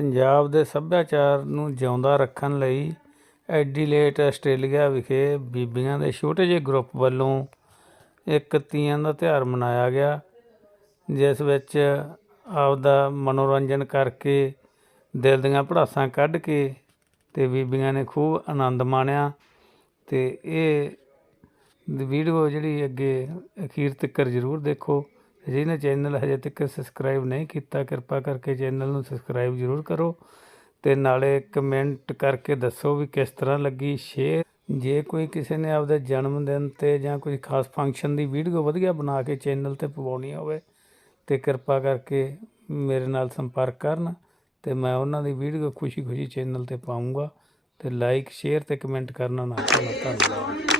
ਪੰਜਾਬ ਦੇ ਸੱਭਿਆਚਾਰ ਨੂੰ ਜਿਉਂਦਾ ਰੱਖਣ ਲਈ ਐਡੀਲੇਟ ਆਸਟ੍ਰੇਲੀਆ ਵਿਖੇ ਬੀਬੀਆਂ ਦੇ ਛੋਟੇ ਜਿਹੇ ਗਰੁੱਪ ਵੱਲੋਂ ਇੱਕ ਤੀਆਂ ਦਾ ਤਿਉਹਾਰ ਮਨਾਇਆ ਗਿਆ, ਜਿਸ ਵਿੱਚ ਆਪਦਾ ਮਨੋਰੰਜਨ ਕਰਕੇ ਦਿਲ ਦੀਆਂ ਭੜਾਸਾਂ ਕੱਢ ਕੇ ਅਤੇ ਬੀਬੀਆਂ ਨੇ ਖੂਬ ਆਨੰਦ ਮਾਣਿਆ ਅਤੇ ਇਹ ਵੀਡੀਓ ਜਿਹੜੀ ਅੱਗੇ ਅਖੀਰ ਤੱਕ ਜ਼ਰੂਰ ਦੇਖੋ। ਜਿਹਨੇ ਚੈਨਲ ਹਜੇ ਤੱਕ ਸਬਸਕ੍ਰਾਈਬ ਨਹੀਂ ਕੀਤਾ, ਕਿਰਪਾ ਕਰਕੇ ਚੈਨਲ ਨੂੰ ਸਬਸਕ੍ਰਾਈਬ ਜ਼ਰੂਰ ਕਰੋ ਤੇ ਨਾਲੇ ਕਮੈਂਟ ਕਰਕੇ ਦੱਸੋ ਵੀ ਕਿਸ ਤਰ੍ਹਾਂ ਲੱਗੀ ਸ਼ੇਅਰ ਜੇ ਕੋਈ ਕਿਸੇ ਨੇ ਆਪਦੇ ਜਨਮ ਦਿਨ ਤੇ ਜਾਂ ਕੋਈ ਖਾਸ ਫੰਕਸ਼ਨ ਦੀ ਵੀਡੀਓ ਵਧੀਆ ਬਣਾ ਕੇ ਚੈਨਲ ਤੇ ਪਵਾਉਣੀ ਹੋਵੇ, ਤੇ ਕਿਰਪਾ ਕਰਕੇ ਮੇਰੇ ਨਾਲ ਸੰਪਰਕ ਕਰਨ ਤੇ ਮੈਂ ਉਹਨਾਂ ਦੀ ਵੀਡੀਓ ਖੁਸ਼ੀ-ਖੁਸ਼ੀ ਚੈਨਲ ਤੇ ਪਾਉਂਗਾ ਤੇ ਲਾਈਕ ਸ਼ੇਅਰ ਤੇ ਕਮੈਂਟ ਕਰਨਾ ਨਾ ਭੁੱਲਣਾ। ਧੰਨਵਾਦ।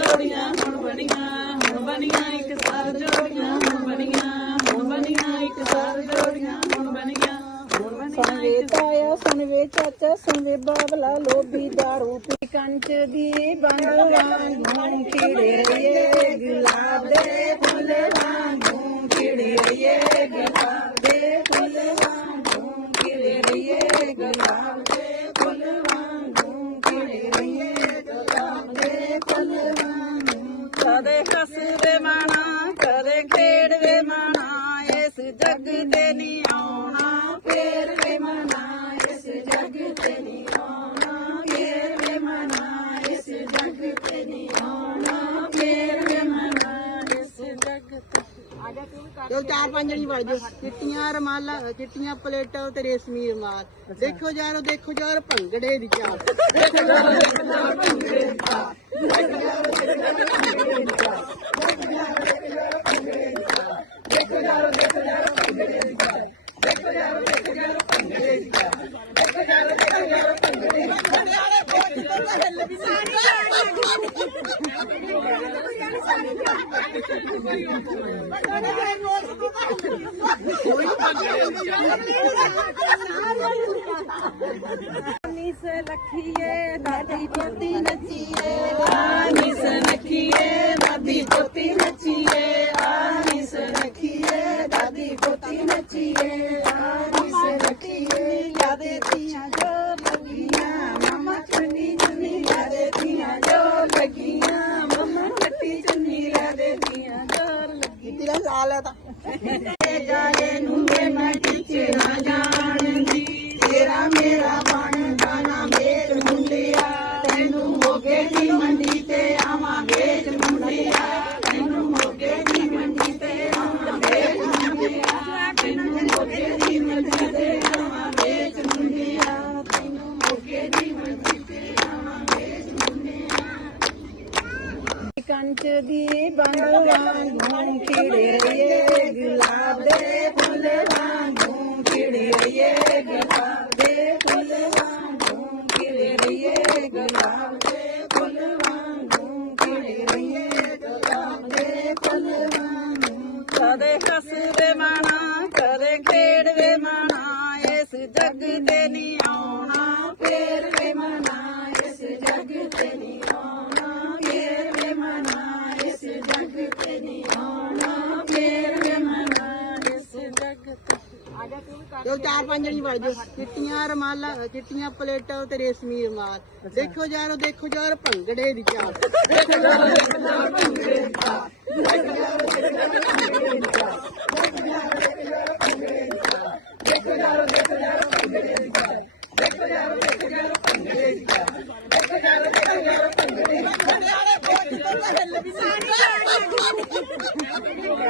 ਜੋੜੀਆਂ ਹੁਣ ਬਣੀਆਂ ਹੁਣ ਬਣੀਆਂ ਇੱਕ ਸਾਰ ਜੋੜੀਆਂ, ਹੁਣ ਬਣੀਆਂ ਹੁਣ ਬਣੀਆਂ ਇੱਕ ਸਾਰ ਜੋੜੀਆਂ, ਹੁਣ ਬਣੀਆਂ ਹੁਣ ਬਣੀਆਂ ਸੁਣ ਤਾਇਆ ਸੁਣ ਚਾਚਾ, ਸੁਣਵੇ ਬਾਬਲਾ, ਲੋਭੀ ਦਾਰੂ ਪੀ ਕੰਚ ਦੀ ਬੰਦ ਵਾਂਗੂ ਖਿੜੇ ਰਹੀਏ, ਗੁਲਾਬ ਦੇ ਫੁੱਲ ਵਾਂਗੂ ਖਿੜੇ ਰਹੀਏ, ਗੁਲਾਬ ਦੇ ਫੁੱਲ ਜੱਗ ਤੇ ਨਹੀਂ ਆਉਣਾ, ਫੇਰ ਵੇ ਮਨਾ ਇਸ ਜਗ ਤੇ ਨਹੀਂ ਆਉਣਾ, ਫੇਰ ਵੇ ਮਨਾ ਇਸ ਜਗ ਤੇ ਨਹੀਂ ਆਉਣਾ, ਫੇਰ ਵੇ ਮਨਾ ਇਸ ਜਗ ਤੇ। ਚਲ ਚਾਰ ਪੰਜ ਜਣੀ ਵੜ ਜਾਓ। ਚਿੱਟੀਆਂ ਰਮਾਲਾ, ਚਿੱਟੀਆਂ ਪਲੇਟਾਂ ਤੇ ਰੇਸ਼ਮੀ ਰਮਾਲ। ਦੇਖੋ ਯਾਰੋ ਦੇਖੋ ਯਾਰ, ਭੰਗੜੇ ਦੀ ਚਾਲ। ਦੇਖੋ ਯਾਰੋ ਦੇਖੋ ਯਾਰ, ਭੰਗੜੇ ਦੀ ਚਾਲ। ਨਿਸ ਲਖੀਏ ਦਾਦੀ ਪੋਤੀ ਨੱਚੀਏ ਯਾਦੇ ਤੀਆਂ ਜੋ ਲੱਗੀਆਂ ਮਮਾ ਚੁੰਨੀ ਚੁੰਨੀ ਯਾਦੇ ਤੀਆਂ ਜੋ ਲੱਗੀਆਂ ਮਮਾ ਕੱਟੀ ਚੁੰਨੀ ਯਾਦੇ ਤੀਆਂ ਜੋ ਲੱਗੀਆਂ ਤੇਰਾ ਸਾਲ ਹੈ ਤਾਂ। ਜਾਏ ਨੂੰ ਕੰਚ ਦੀ ਬੰਦ ਵਾਂਗੂ ਖਿੜੇ ਰਹੀਏ ਗੁਲਾਬ ਦੇ ਫੁੱਲ ਵਾਂਗੂ ਖਿੜੇ ਰਹੀਏ ਗੁਲਾਬ ਦੇ ਫੁੱਲ ਵਾਂਗੂ ਖਿੜੇ ਰਹੀਏ ਗੁਲਾਬ ਦੇ ਫੁੱਲ ਵਾਂਗੂ ਖਿੜੇ ਰਹੀਏ ਗੁਲਾਬ ਦੇ ਫੁੱਲ ਵਾਂਗੂ ਕਦੇ ਹੱਸਦੇ ਮਾਣਾ, ਕਦੇ ਖੇਡਦੇ ਮਾਣਾ, ਇਸ ਜੱਗ ਤੇ ਨਹੀਂ ਆਉਣਾ, ਫੇਰ ਵੇ ਮਨਾ, ਇਸ ਜੱਗ ਤੇ ਨਹੀਂ ਚਲ ਚਾਰ ਪੰਜ ਜਣੀ ਵੜ ਜਾਓ। ਚਿੱਟੀਆਂ ਰਮਾਲਾ ਚਿੱਟੀਆਂ ਪਲੇਟਾਂ ਤੇ ਰੇਸ਼ਮੀ ਰਮਾਲ। ਦੇਖੋ ਯਾਰੋ ਦੇਖੋ ਯਾਰ ਭੰਗੜੇ ਦੀ ਚਾਲ ਦੇਖੋ ਯਾਰੋ ਦੇਖੋ ਯਾਰ ਭੰਗੜੇ ਦੀ ਚਾਲ। ਦੇਖੋ ਯਾਰੋ ਦੇਖੋ ਯਾਰ ਭੰਗੜੇ ਦੀ ਚਾਲ ਦੇਖੋ ਯਾਰੋ ਦੇਖੋ ਯਾਰ ਭੰਗੜੇ ਦੀ ਚਾਲ ਦੇਖੋ ਯਾਰੋ ਦੇਖੋ ਯਾਰ ਭੰਗੜੇ ਦੀ ਚਾਲ ਦੇਖੋ ਯਾਰੋ ਦੇਖੋ ਯਾਰ ਭੰਗੜੇ ਦੀ ਚਾਲ